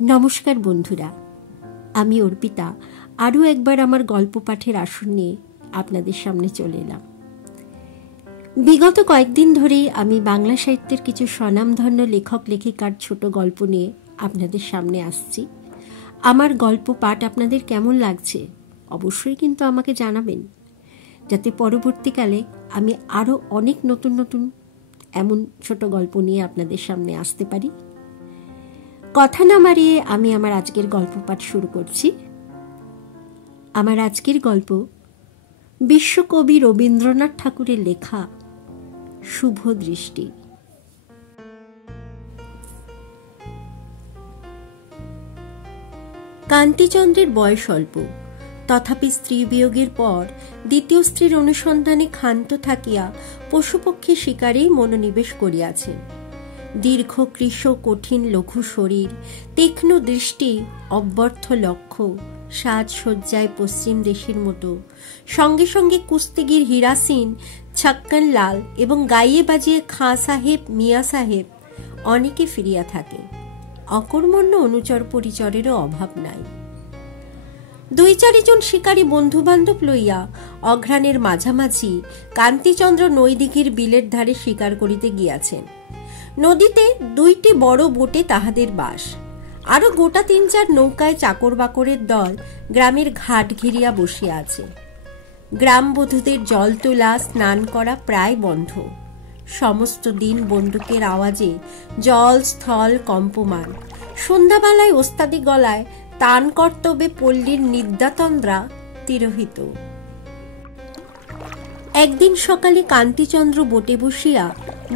নমস্কার বন্ধুরা, আমি অর্পিতা আরও একবার আমার গল্প পাঠের আসর নিয়ে আপনাদের সামনে চলে এলাম। বিগত কয়েকদিন ধরেই আমি বাংলা সাহিত্যের কিছু স্বনামধন্য লেখক লেখিকার ছোট গল্প নিয়ে আপনাদের সামনে আসছি। আমার গল্প পাঠ আপনাদের কেমন লাগছে অবশ্যই কিন্তু আমাকে জানাবেন, যাতে পরবর্তীকালে আমি আরও অনেক নতুন নতুন এমন ছোট গল্প নিয়ে আপনাদের সামনে আসতে পারি। কথা না মারিয়ে আমি আমার আজকের গল্প পাঠ শুরু করছি। আমার আজকের গল্প বিশ্বকবি রবীন্দ্রনাথ ঠাকুরের লেখা শুভ দৃষ্টি। কান্তিচন্দ্রের বয়স অল্প, তথাপি স্ত্রী বিয়োগের পর দ্বিতীয় স্ত্রীর অনুসন্ধানে ক্ষান্ত থাকিয়া পশুপক্ষী শিকারেই মনোনিবেশ করিয়াছেন। দীর্ঘ কৃশ কঠিন লঘু শরীর, তীক্ষ্ণ দৃষ্টি, অব্যর্থ লক্ষ্য, সাজসজ্জায় পশ্চিম দেশের মতো, সঙ্গে সঙ্গে কুস্তিগির হীরাসিন, ছক্কন লাল এবং গাইয়ে বাজিয়ে খাঁ সাহেব, মিয়া সাহেব অনেকে ফিরিয়া থাকে। অকর্মণ্য অনুচর পরিচরেরও অভাব নাই। 2-4 শিকারী বন্ধু বান্ধব লইয়া অঘ্রাণের মাঝামাঝি কান্তিচন্দ্র নৈদিঘির বিলের ধারে শিকার করিতে গিয়াছেন। নদীতে 2টি বড় বোটে তাহাদের বাস, আরো গোটা 3-4 নৌকায় চাকর বাকরের দল গ্রামের ঘাট ঘিরিয়া বসিয়া আছে। গ্রামবধূদের জল তোলা, স্নান করা প্রায় বন্ধ। সমস্ত দিন বন্দুকের আওয়াজে জল স্থল কম্পমান। সন্ধ্যাবেলায় ওস্তাদি গলায় তান কর্তব্যে পল্লীর নিদ্যাতন্দ্রা তিরোহিত। একদিন সকালে কান্তিচন্দ্র বোটে বসিয়া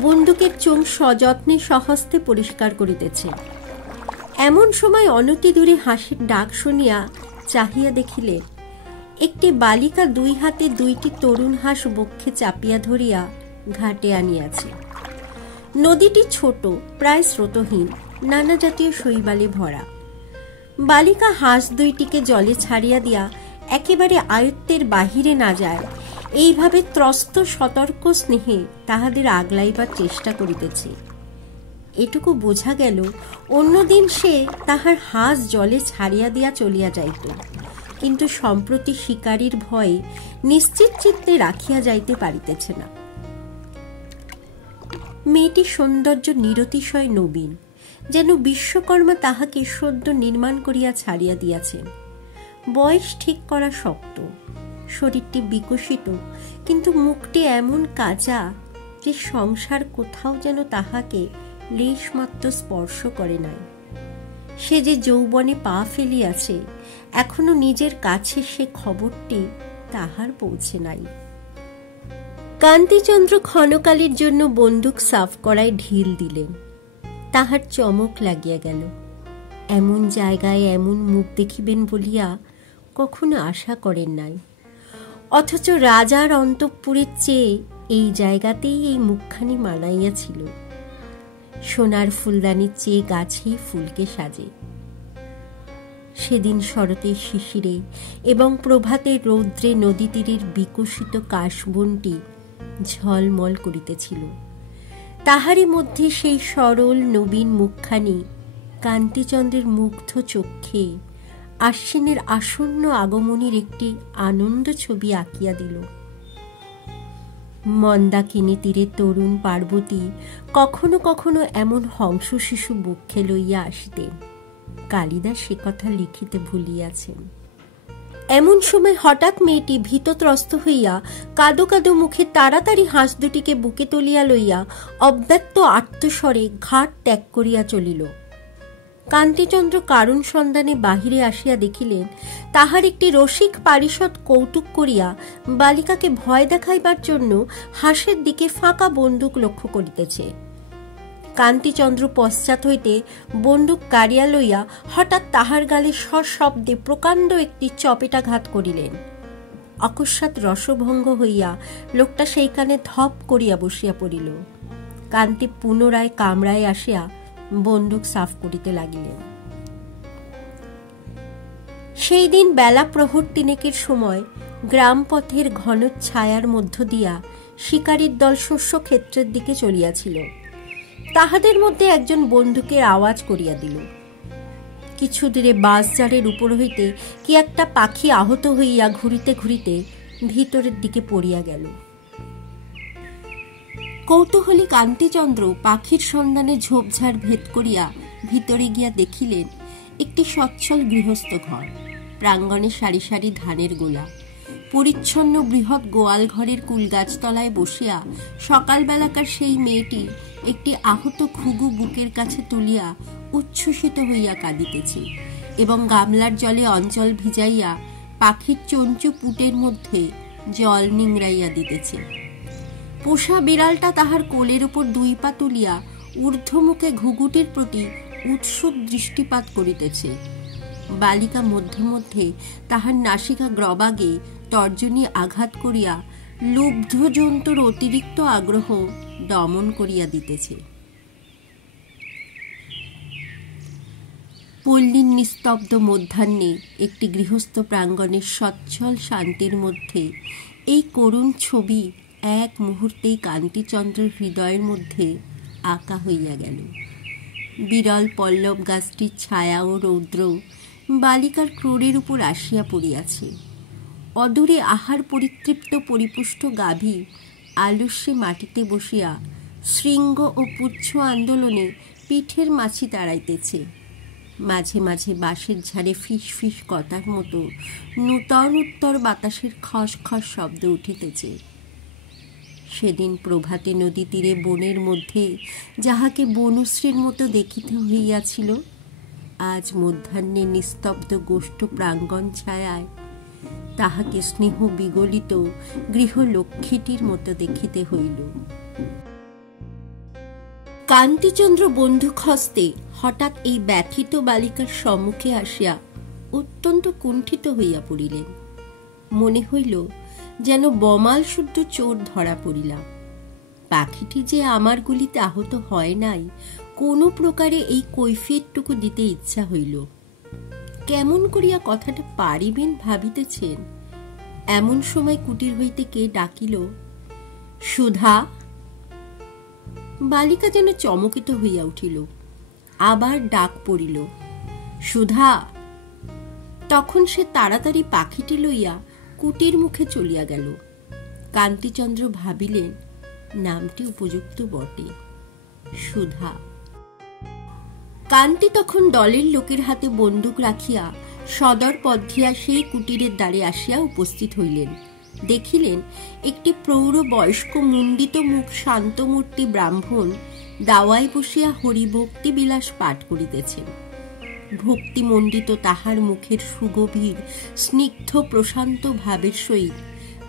বন্দুকের চোঙ সযত্নে স্বহস্তে পরিষ্কার করিতেছে। এমন সময় অনতি দূরে হাসির ডাক শুনিয়া চাহিয়া দেখিলে একটি বালিকা 2 হাতে 2টি তরুণ হাঁস বক্ষে চাপিয়া ধরিয়া ঘাটে আনিয়াছে। নদীটি ছোট, প্রায় স্রোতহীন, নানা জাতীয় শৈবালে ভরা। বালিকা হাঁস 2টিকে জলে ছাড়িয়া দিয়া একেবারে আয়ত্তের বাহিরে না যায় এইভাবে ত্রস্ত সতর্ক স্নেহে তাহাদের আগলাইবার চেষ্টা করিতেছে। এটুকু বোঝা গেল অন্যদিন সে তাহার হাঁস জলে ছাড়িয়া দিয়া চলিয়া যাইত, কিন্তু সম্প্রতি শিকারীর ভয়ে নিশ্চিত চিত্তে রাখিয়া যাইতে পারিতেছে না। মেয়েটির সৌন্দর্য নিরতিশয় নবীন, যেন বিশ্বকর্মা তাহাকে সদ্য নির্মাণ করিয়া ছাড়িয়া দিয়াছেন। বয়স ঠিক করা শক্ত, শরীরটি বিকশিত, কিন্তু মুখটি এমন কাঁচা যে সংসার কোথাও যেন তাহাকে লেশমাত্র স্পর্শ করে নাই। সে যে যৌবনে পা ফেলিয়াছে, এখনো নিজের কাছে সে খবরটি তাহার পৌঁছে নাই। কান্তিচন্দ্র ক্ষণকালের জন্য বন্দুক সাফ করায় ঢিল দিলেন। তাহার চমক লাগিয়া গেল। এমন জায়গায় এমন মুখ দেখিবেন বলিয়া কখনো আশা করেন নাই, অথচ রাজার অন্তঃপুরের চেয়ে এই জায়গাতেই এই মুখখানি মানাইয়াছিল। সোনার ফুলদানির চেয়ে গাছেই ফুলকে সাজে। সেদিন শরতের শিশিরে এবং প্রভাতের রৌদ্রে নদী তীরের বিকশিত কাশবনটি ঝলমল করিতেছিল। তাহারই মধ্যে সেই সরল নবীন মুখখানি কান্তিচন্দ্রের মুগ্ধ চক্ষে আশ্বিনের আসন্ন আগমনীর একটি আনন্দ ছবি আঁকিয়া দিল। মন্দাকিনী তীরে তরুণ পার্বতী কখনো কখনো এমন হংস শিশু বক্ষে লইয়া আসতেন। কালিদাস সে কথা লিখিতে ভুলিয়াছেন। এমন সময় হঠাৎ মেয়েটি ভীতত্রস্ত হইয়া কাদো কাদো মুখে তাড়াতাড়ি হাঁস 2টিকে বুকে তুলিয়া লইয়া অব্যক্ত আর্তস্বরে ঘাট ত্যাগ করিয়া চলিল। কান্তিচন্দ্র কারণ সন্ধানে বাহিরে আসিয়া দেখিলেন তাহার একটি রসিক পারিষদ কৌতুক করিয়া বালিকাকে ভয় দেখাইবার জন্য হাঁসের দিকে ফাঁকা বন্দুক লক্ষ্য করিতেছে। কান্তিচন্দ্র পশ্চাৎ হইতে বন্দুক কাড়িয়া লইয়া হঠাৎ তাহার গালে সশব্দে প্রকাণ্ড একটি চপেটাঘাত করিলেন। অকস্মাৎ রসভঙ্গ হইয়া লোকটা সেইখানে ধপ করিয়া বসিয়া পড়িল। কান্তি পুনরায় কামরায় আসিয়া বন্দুক সাফ করিতে লাগিলেন। সেই দিন বেলা প্রহর 3 সময় গ্রামপথের ঘন ছায়ার মধ্য দিয়া শিকারীর দল শস্য ক্ষেত্রের দিকে চলিয়াছিল। তাহাদের মধ্যে একজন বন্দুকের আওয়াজ করিয়া দিল। কিছু দূরে বাঁশঝাড়ের উপর হইতে কি একটা পাখি আহত হইয়া ঘুরিতে ঘুরিতে ভিতরের দিকে পড়িয়া গেল। কৌতূহলী কান্তিচন্দ্র পাখির সন্ধানে ঝোপঝাড় ভেদ করিয়া ভিতরে গিয়া দেখিলেন একটি সচ্ছল গৃহস্থ ঘর, প্রাঙ্গণে সারি সারি ধানের গোলা, পরিচ্ছন্ন বৃহৎ গোয়াল ঘরের কুলগাছতলায় বসিয়া সকালবেলাকার সেই মেয়েটি একটি আহত ঘুঘু বুকের কাছে তুলিয়া উচ্ছ্বসিত হইয়া কাঁদিতেছে এবং গামলার জলে অঞ্চল ভিজাইয়া পাখির চঞ্চু পুটের মধ্যে জল নিংড়াইয়া দিতেছে। পোষা বিড়ালটা তাহার কোলের উপর 2 পা তুলিয়া ঊর্ধ্বমুখে ঘুঘুটির প্রতি উৎসুক দৃষ্টিপাত করিতেছে। বালিকা মধ্যে মধ্যে তাহার নাসিকা গ্রবাগে তর্জনী আঘাত করিয়া লুব্ধ জন্তুর অতিরিক্ত আগ্রহ দমন করিয়া দিতেছে। পল্লীর নিস্তব্ধ মধ্যাহ্নে একটি গৃহস্থ প্রাঙ্গণের সচ্ছল শান্তির মধ্যে এই করুণ ছবি এক মুহূর্তেই কান্তিচন্দ্রের হৃদয়ের মধ্যে আঁকা হইয়া গেল। বিরল পল্লব গাছটির ছায়া ও রৌদ্র বালিকার ক্রোড়ের উপর আসিয়া পড়িয়াছে। অদূরে আহার পরিতৃপ্ত পরিপুষ্ট গাভী আলস্যে মাটিতে বসিয়া শৃঙ্গ ও পুচ্ছ আন্দোলনে পিঠের মাছি তাড়াইতেছে। মাঝে মাঝে বাঁশের ঝাড়ে ফিস ফিস কথার মতো নূতন উত্তর বাতাসের খস খস শব্দ উঠিতেছে। সেদিন প্রভাতে নদী তীরে বনের মধ্যে যাহাকে বনশ্রীর মতো দেখিতে হইয়াছিল, আজ মধ্যাহ্নে নিস্তব্ধ গোষ্ঠ প্রাঙ্গণ ছায়ায় তাহাকে স্নেহ বিগলিত গৃহলক্ষ্মীটির মতো দেখিতে হইল। কান্তিচন্দ্র বন্দুক হস্তে হঠাৎ এই ব্যথিত বালিকার সম্মুখে আসিয়া অত্যন্ত কুণ্ঠিত হইয়া পড়িলেন। মনে হইল যেন বমাল শুদ্ধ চোর ধরা পড়িলাম। পাখিটি যে আমার গুলিতে আহত হয় নাই, কোনো প্রকারে এই কৈফিয়তটুকু দিতে ইচ্ছা হইল। কেমন করিয়া কথাটা পারিবেন ভাবিতেছেন, এমন সময় কুটির হইতে কে ডাকিল, সুধা। বালিকা যেন চমকিত হইয়া উঠিল। আবার ডাক পড়িল, সুধা। তখন সে তাড়াতাড়ি পাখিটি লইয়া কুটির মুখে চলিয়া গেল। কান্তিচন্দ্র ভাবিলেন নামটি উপযুক্ত বটে, সুধা। কান্তি তখন দলের লোকের হাতে বন্দুক রাখিয়া সদর পথিয়া সেই কুটিরের দ্বারে আসিয়া উপস্থিত হইলেন। দেখিলেন একটি প্রৌঢ় বয়স্ক মুন্ডিত মুখ শান্তমূর্তি ব্রাহ্মণ দাওয়ায় বসিয়া হরিভক্তি বিলাস পাঠ করিতেছেন। ভক্তিমণ্ডিত তাহার মুখের সুগভীর স্নিগ্ধ প্রশান্ত ভাবের সহিত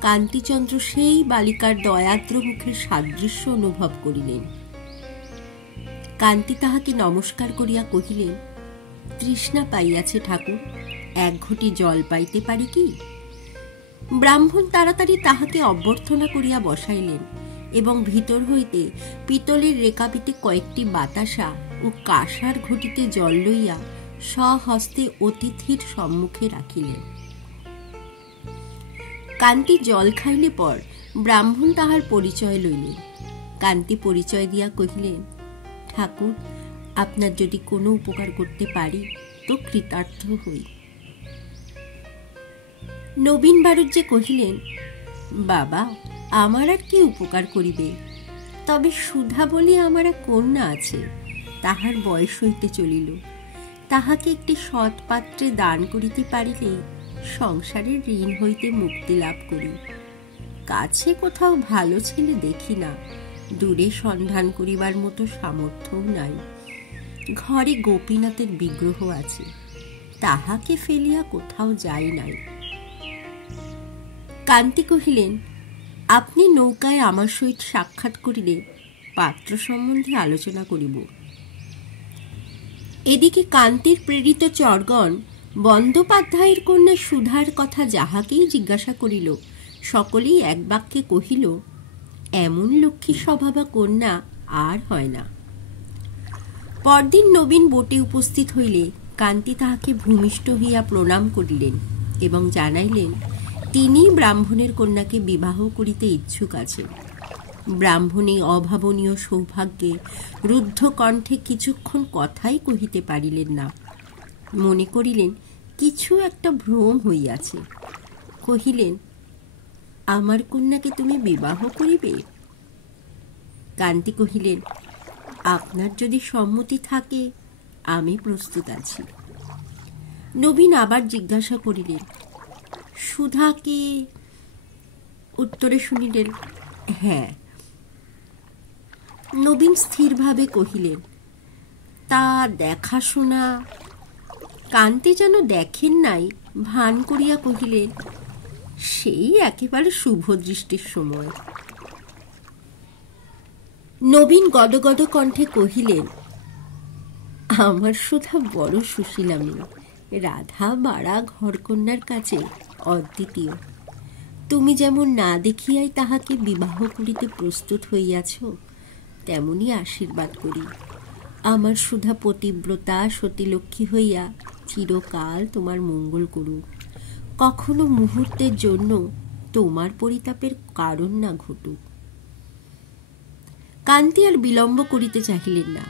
কান্তিচন্দ্র সেই বালিকার দয়াদ্র মুখের সাদৃশ্য অনুভব করিলেন। কান্তি তাহাকে নমস্কার করিয়া কহিলেন, তৃষ্ণা পাইয়াছে ঠাকুর, 1 ঘটি জল পাইতে পারি কি? ব্রাহ্মণ তাড়াতাড়ি তাহাকে অভ্যর্থনা করিয়া বসাইলেন এবং ভিতর হইতে পিতলের রেকাবিতে কয়েকটি বাতাসা ও কাঁসার ঘটিতে জল লইয়া স্বহস্তে অতিথির সম্মুখে রাখিলেন। কান্তি জল খাইলে পর ব্রাহ্মণ তাহার পরিচয় লইলেন। কান্তি পরিচয় দিয়া কহিলেন, ঠাকুর, আপনার যদি কোনো উপকার করতে পারি তো কৃতার্থ হই। নবীন বাড়ুজ্যে কহিলেন, বাবা, আমার আর কি উপকার করিবে? তবে সুধা বলে আমার এক কন্যা আছে, তাহার বয়স হইতে চলিল। তাহাকে একটি সৎ পাত্রে দান করিতে পারিলেই সংসারের ঋণ হইতে মুক্তি লাভ করি। কাছে কোথাও ভালো ছেলে দেখি না, দূরে সন্ধান করিবার মতো সামর্থ্যও নাই। ঘরে গোপীনাথের বিগ্রহ আছে, তাহাকে ফেলিয়া কোথাও যাই নাই। কান্তি কহিলেন, আপনি নৌকায় আমার সহিত সাক্ষাৎ করিলে পাত্র সম্বন্ধে আলোচনা করিব। এদিকে কান্তির প্রেরিত চরগণ বন্দ্যোপাধ্যায়ের কন্যা সুধার কথা যাহাকেই জিজ্ঞাসা করিল, সকলেই এক বাক্যে কহিল, এমন লক্ষ্মী স্বভাবা কন্যা আর হয় না। পরদিন নবীন বোটে উপস্থিত হইলে কান্তি তাহাকে ভূমিষ্ঠ হইয়া প্রণাম করিলেন এবং জানাইলেন তিনি ব্রাহ্মণের কন্যাকে বিবাহ করিতে ইচ্ছুক আছেন। ব্রাহ্মণী অভাবনীয় সৌভাগ্যে রুদ্ধ কণ্ঠে কিছুক্ষণ কথাই কহিতে পারিলেন না। মনে করিলেন কিছু একটা ভ্রম হইয়াছে। কহিলেন, আমার কন্যাকে তুমি বিবাহ করিবে? কান্তি কহিলেন, আপনার যদি সম্মতি থাকে আমি প্রস্তুত আছি। নবীন আবার জিজ্ঞাসা করিলেন, সুধাকে? উত্তরে শুনিলেন, হ্যাঁ। নবীন স্থিরভাবে কহিলেন, তা দেখাশোনা? কান্তি যেন দেখেন নাই ভান করিয়া কহিলেন, সেই একেবারে শুভ দৃষ্টির সময়। নবীন গদগদ কণ্ঠে কহিলেন, আমার সুধা বড় সুশীলা মেয়ে, রাধা বাড়া ঘরকন্যার কাছে অদ্বিতীয়। তুমি যেমন না দেখিয়াই তাহাকে বিবাহ করিতে প্রস্তুত হইয়াছ, তেমনি আশীর্বাদ করি আমার সুধা পতিব্রতা সতীলক্ষ্মী হইয়া চিরকাল তোমার মঙ্গল করুক, কখনো মুহূর্তের জন্য তোমার পরিতাপের কারণ না ঘটুক। কান্তি আর বিলম্ব করিতে চাহিলেন না।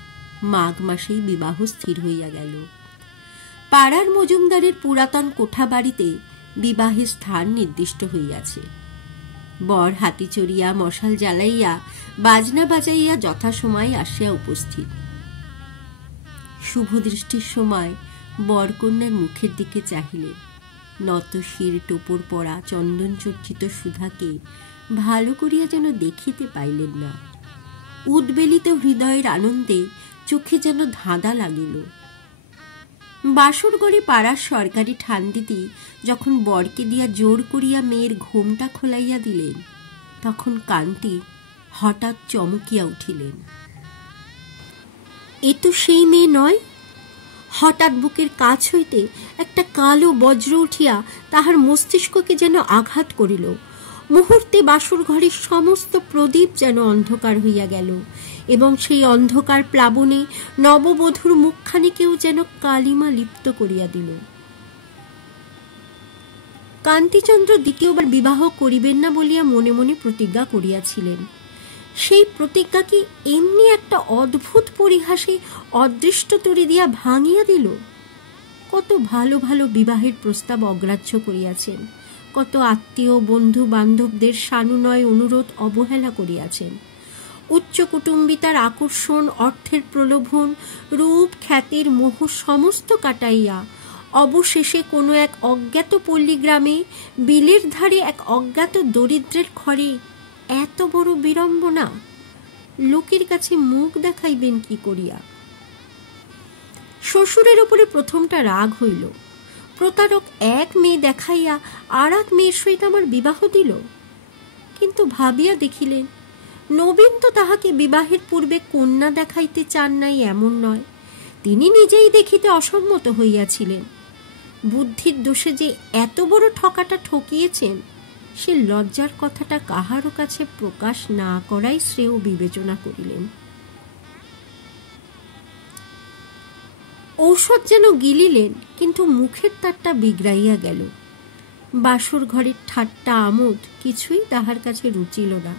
মাঘ মাসেই বিবাহ স্থির হইয়া গেল। পাড়ার মজুমদারের পুরাতন কোঠা বাড়িতে বিবাহের স্থান নির্দিষ্ট হইয়াছে। বর হাতি চড়িয়া মশাল জ্বালাইয়া বাজনা বাজাইয়া যথাসময়ে আসিয়া উপস্থিত। শুভ দৃষ্টির সময় বরকন্যার মুখের দিকে চাহিলেন। নত শির টোপর পরা চন্দন চর্চিত সুধাকে ভালো করিয়া যেন দেখিতে পাইলেন না। উদ্বেলিত হৃদয়ের আনন্দে চোখে যেন ধাঁধা লাগিল। বাসর ঘরে পাড়ার সরকারি ঠান্দিতি যখন বরকে দিয়া জোর করিয়া মেয়ের ঘোমটা খোলাইয়া দিলেন, তখন কান্তি হঠাৎ চমকিয়া উঠিলেন। এ তো সেই মেয়ে নয়। হঠাৎ বুকের কাছ হইতে একটা কালো বজ্র উঠিয়া তাহার মস্তিষ্ককে যেন আঘাত করিল। মুহূর্তে বাসর ঘরের সমস্ত প্রদীপ যেন অন্ধকার হইয়া গেল এবং সেই অন্ধকার প্লাবনে নববধূর মুখখানিকেও যেন কালিমা লিপ্ত করিয়া দিল। কান্তিচন্দ্র দ্বিতীয়বার বিবাহ করিবেন না বলিয়া মনে মনে প্রতিজ্ঞা করিয়াছিলেন। সেই প্রতিজ্ঞা কি এমনি একটা অদ্ভুত পরিহাসে অদৃষ্ট তরি দিয়া ভাঙিয়া দিল? কত ভালো ভালো বিবাহের প্রস্তাব অগ্রাহ্য করিয়াছেন, কত আত্মীয় বন্ধু বান্ধবদের সানুনয় অনুরোধ অবহেলা করিয়াছেন। উচ্চ কুটুম্বিতার আকর্ষণ, অর্থের প্রলোভন, রূপ খ্যাতির মোহ সমস্ত কাটাইয়া অবশেষে কোনো এক অজ্ঞাত পল্লীগ্রামে বিলের ধারে এক অজ্ঞাত দরিদ্রের ঘরে এত বড় বিড়ম্বনা! লোকের কাছে মুখ দেখাইবেন কি করিয়া? শ্বশুরের উপরে প্রথমটা রাগ হইল। প্রতারক এক মেয়ে দেখাইয়া আর এক মেয়ের সহিত আমার বিবাহ দিল। কিন্তু ভাবিয়া দেখিলেন, নবীন তো তাহাকে বিবাহের পূর্বে কন্যা দেখাইতে চান নাই এমন নয়, তিনি নিজেই দেখিতে অসম্মত হইয়াছিলেন। বুদ্ধির দোষে যে এত বড় ঠকাটা ঠকিয়েছেন, সে লজ্জার কথাটা কাহারও কাছে প্রকাশ না করাই শ্রেয় বিবেচনা করিলেন। ঔষধ যেন গিলিলেন, কিন্তু মুখের তারটা বিগড়াইয়া গেল। বাসর ঘরের ঠাট্টা আমোদ কিছুই তাহার কাছে রুচিল না।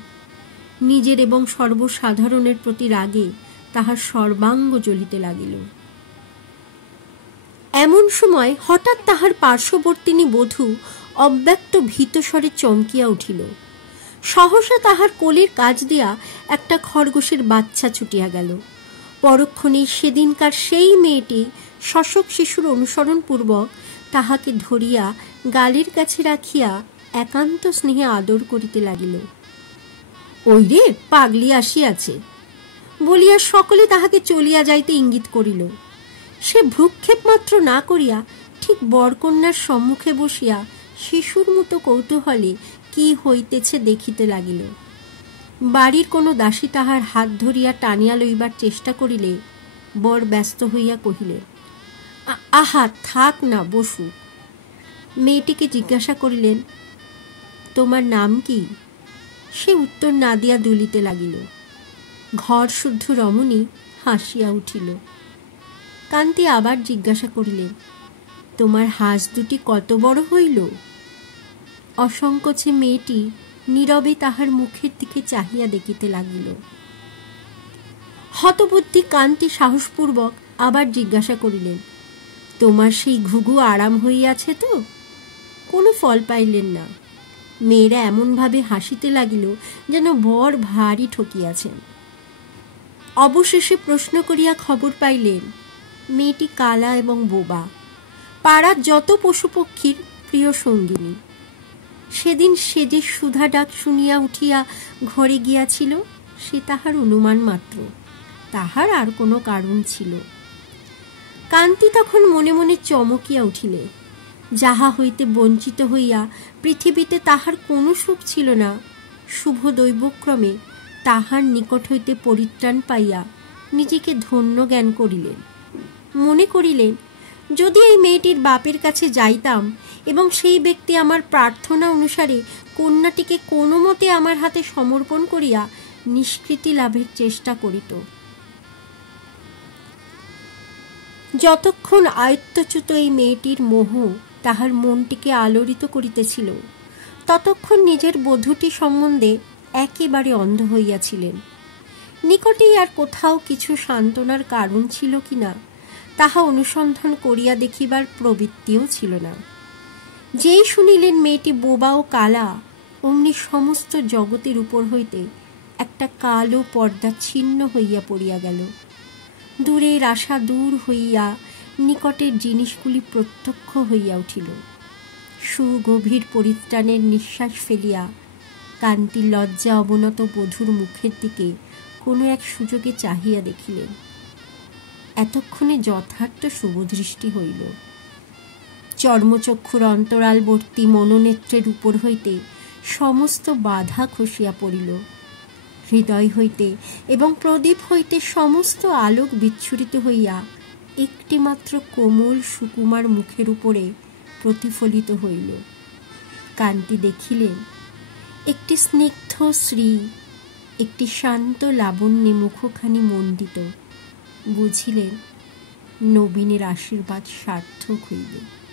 নিজের এবং সর্বসাধারণের প্রতি রাগে তাহার সর্বাঙ্গ জ্বলিতে লাগিল। এমন সময় হঠাৎ তাহার পার্শ্ববর্তিনী বধূ অব্যক্ত ভীতস্বরে চমকিয়া উঠিল। সহসা তাহার কোলের কাছ দিয়া একটা খরগোশের বাচ্চা ছুটিয়া গেল। পরক্ষণেই সেদিনকার সেই মেয়েটি শশক শিশুর অনুসরণপূর্বক তাহাকে ধরিয়া গালের কাছে রাখিয়া একান্ত স্নেহে আদর করিতে লাগিল। ওই রে, পাগলি আসিয়াছে বলিয়া সকলে তাহাকে চলিয়া যাইতে ইঙ্গিত করিল। সে ভ্রুক্ষেপ মাত্র না করিয়া ঠিক বরকন্যার সম্মুখে বসিয়া শিশুর মতো কৌতূহলে কি হইতেছে দেখিতে লাগিল। বাড়ির কোনো দাসী তাহার হাত ধরিয়া টানিয়া লইবার চেষ্টা করিলে বর ব্যস্ত হইয়া কহিলেন, আহা থাক না, বসু। মেয়েটিকে জিজ্ঞাসা করিলেন, তোমার নাম কি? সে উত্তর না দিয়া দুলিতে লাগিল। ঘর শুদ্ধ রমণী হাসিয়া উঠিল। কান্তি আবার জিজ্ঞাসা করিলেন, তোমার হাঁস দুটি কত বড় হইল? অসংকোচে মেয়েটি নীরবে তাহার মুখের দিকে চাহিয়া দেখিতে লাগিল। হতবুদ্ধি কান্তি সাহসপূর্বক আবার জিজ্ঞাসা করিলেন, তোমার সেই ঘুঘু আরাম হইয়াছে তো? কোনো ফল পাইলেন না। মেয়েরা এমনভাবে হাসিতে লাগিল যেন বর ভারী ঠকিয়াছেন। অবশেষে প্রশ্ন করিয়া খবর পাইলেন মেয়েটি কালা এবং বোবা, পাড়ার যত পশুপক্ষীর প্রিয় সঙ্গিনী। সেদিন সে যে সুধা ডাক শুনিয়া উঠিয়া ঘরে গিয়াছিল সে তাহার অনুমান মাত্র, তাহার আর কোনো কারণ ছিল। কান্তি তখন মনে মনে চমকিয়া উঠিলে। যাহা হইতে বঞ্চিত হইয়া পৃথিবীতে তাহার কোনো সুখ ছিল না, শুভ দৈবক্রমে তাহার নিকট হইতে পরিত্রাণ পাইয়া নিজেকে ধন্য জ্ঞান করিলেন। মনে করিলেন, যদি এই মেয়েটির বাপের কাছে যাইতাম এবং সেই ব্যক্তি আমার প্রার্থনা অনুসারে কন্যাটিকে কোনো মতে আমার হাতে সমর্পণ করিয়া নিষ্কৃতি লাভের চেষ্টা করিত। যতক্ষণ আয়ত্তচ্যুত এই মেয়েটির মোহ তাহার মনটিকে আলোড়িত করিতেছিল, ততক্ষণ নিজের বধূটি সম্বন্ধে একেবারে অন্ধ হইয়াছিলেন। নিকটেই আর কোথাও কিছু সান্ত্বনার কারণ ছিল কিনা তাহা অনুসন্ধান করিয়া দেখিবার প্রবৃত্তিও ছিল না। যেই শুনিলেন মেয়েটি বোবা ও কালা, অমনি সমস্ত জগতের উপর হইতে একটা কালো পর্দা ছিন্ন হইয়া পড়িয়া গেল। দূরের আশা দূর হইয়া নিকটের জিনিসগুলি প্রত্যক্ষ হইয়া উঠিল। সুগভীর পরিত্রাণের নিঃশ্বাস ফেলিয়া কান্তি লজ্জা অবনত বধূর মুখের দিকে কোনো এক সুযোগে চাহিয়া দেখিলেন। এতক্ষণে যথার্থ শুভদৃষ্টি হইল। চর্মচক্ষুর অন্তরালবর্তী মনোনেত্রের উপর হইতে সমস্ত বাধা খসিয়া পড়িল। হৃদয় হইতে এবং প্রদীপ হইতে সমস্ত আলোক বিচ্ছুরিত হইয়া একটিমাত্র কোমল সুকুমার মুখের উপরে প্রতিফলিত হইল। কান্তি দেখিলেন একটি স্নিগ্ধ শ্রী, একটি শান্ত লাবণ্যে মুখখানি মণ্ডিত। বুঝিলেন নবীনের আশীর্বাদ সার্থক হইল।